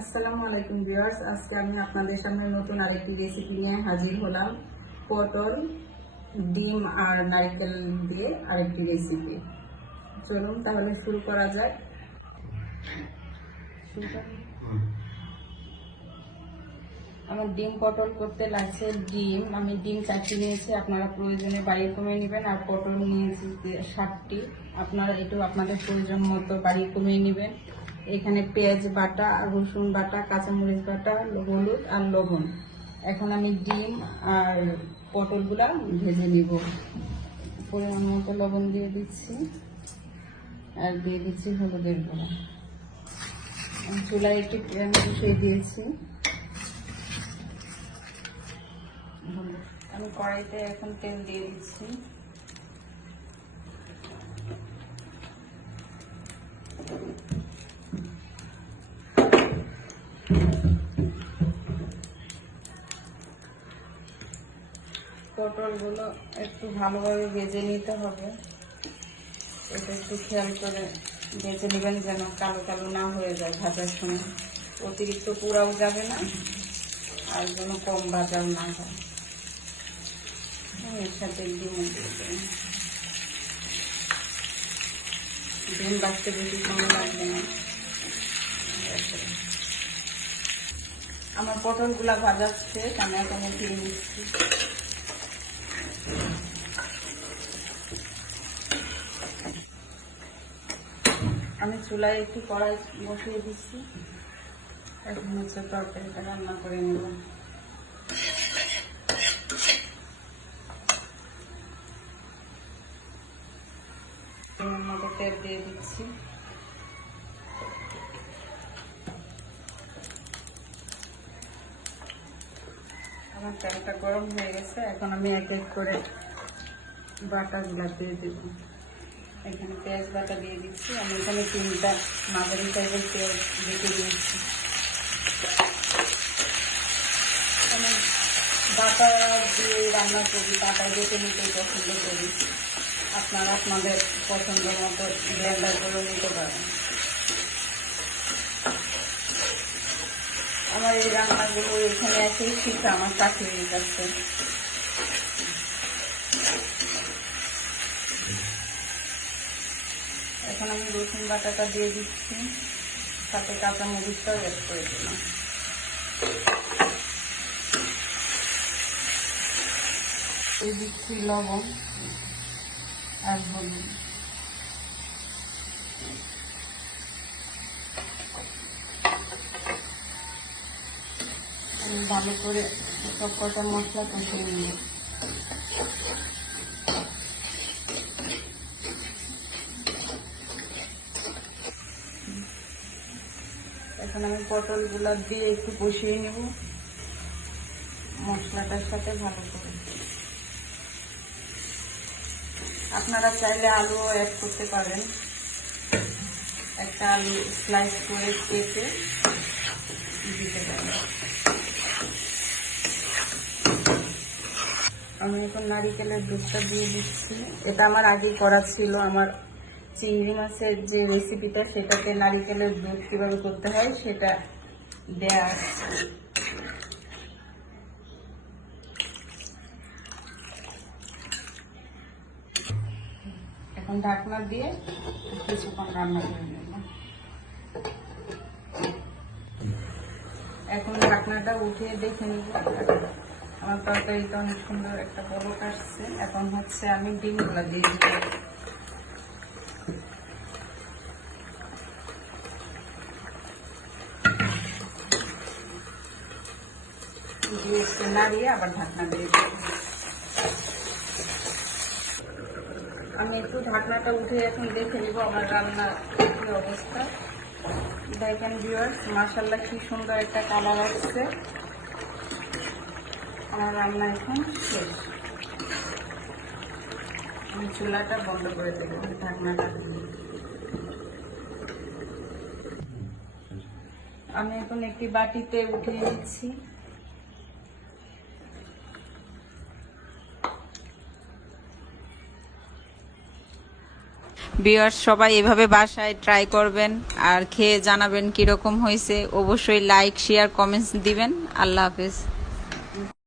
আসসালামু আলাইকুম ভিউয়ার্স, আজকে আমি আপনাদের সামনে নতুন আরেকটি রেসিপি নিয়ে হাজির হলাম। পটল, ডিম আর নারকেল দিয়ে আরেকটি রেসিপি চলুন তাহলে শুরু করা যায় আমার ডিম পটল করতে লাগছে ডিম। আমি ডিম চারটি নিয়েছি, আপনারা প্রয়োজনে বাড়িয়ে কমে নেবেন, আর পটল নিয়েছি ষাটটি আপনারা একটু আপনাদের প্রয়োজন মতো বাড়িয়ে কমিয়ে নেবেন। এখানে পেঁয়াজ বাটা, রসুন বাটা, কাঁচামরিচ বাটা, হলুদ আর লবণ। এখন আমি ডিম আর পটলগুলা ভেজে নিব। পরিমাণ মতো লবণ দিয়ে দিচ্ছি আর দিয়ে দিচ্ছি হলুদের গুঁড়া। চুলায় একটি প্যান বসিয়ে দিয়েছি। আমি কড়াইতে এখন তেল দিয়ে দিচ্ছি। পটলগুলো একটু ভালোভাবে ভেজে নিতে হবে। এটা একটু খেয়াল করে ভেজে নেবেন যেন কালো কালো না হয়ে যায় ভাজার সময়। অতিরিক্ত পুরাও যাবে না আর যেন কম ভাজাও না হয়। এর সাথে ডিম দেবেন ডিম বাঁচতে বেশি সময় লাগবে না। আমার পটলগুলা ভাজাচ্ছে আমি এখন দিয়ে দিচ্ছি আমি চুলায় একটু কড়াই বসিয়ে দিচ্ছি। এখন হচ্ছে তরকারিটা রান্না করে নেব। মতো তেল দিয়ে দিচ্ছি। আমার তেলটা গরম হয়ে গেছে, এখন আমি এক এক করে বাটাগুলা দিয়ে দেবো। এখানে পেঁয়াজ বাটা দিয়ে দিচ্ছি। আমি এখানে তিনটা মাঝারি সাইজের পেঁয়াজ রেখে দিয়েছি আমি বাটা দিয়ে রান্না করি বাটা বেটে নিতে পছন্দ করি। আপনারা আপনাদের পছন্দ মতো ব্লেন্ডার করে নিতে পারেন। আমার এই রান্নাগুলো এখানে এসেই শিখা, আমার চাকরির কাছে। এখন আমি রসুন বাটাটা দিয়ে দিচ্ছি। সাথে কাঁচা মরিচটাও অ্যাড করে দিলাম। এই দিচ্ছি লবণ আর হলুদ। ভালো করে সব কটা মশলা কষিয়ে নিই এখন আমি পটলগুলো দিয়ে একটু কষিয়ে নেব। মশলাটার সাথে ভালো করে। আপনারা চাইলে আলুও অ্যাড করতে পারেন। একটা আলু স্লাইস করে কেটে দিতে পারেন। আমি এখন নারিকেলের দুধটা দিয়ে দিচ্ছি। এটা আমার আগেই করা ছিল, আমার চিংড়ি মাছের যে রেসিপিটা সেটাতে নারিকেলের দুধ কীভাবে করতে হয়, সেটা দেয়া এখন ঢাকনা দিয়ে কিছুক্ষণ রান্না করে নেব। এখন ঢাকনাটা উঠিয়ে দেখে নিব। আমার তরকারিটা অনেক সুন্দর একটা বলক আসছে। এখন হচ্ছে আমি ডিমগুলো দিয়ে দিব। দিয়ে একটু নাড়িয়ে আবার ঢাকনা দিয়ে আমি একটু ঢাকনাটা উঠে এখন দেখে নিব আমার রান্নার কি অবস্থা। দেখেন ভিউয়ার্স মাসাল্লাহ কি সুন্দর একটা কালার আসছে। আমার রান্না এখন শেষ। আমি চুলাটা বন্ধ করে দেবো, ঢাকনাটা দিয়ে। আমি এখন একটি বাটিতে উঠিয়ে নিচ্ছি। বিয়ার সবাই এভাবে বাসায় ট্রাই করবেন আর খেয়ে জানাবেন কীরকম হয়েছে। অবশ্যই লাইক শেয়ার কমেন্টস দিবেন। আল্লাহ হাফেজ।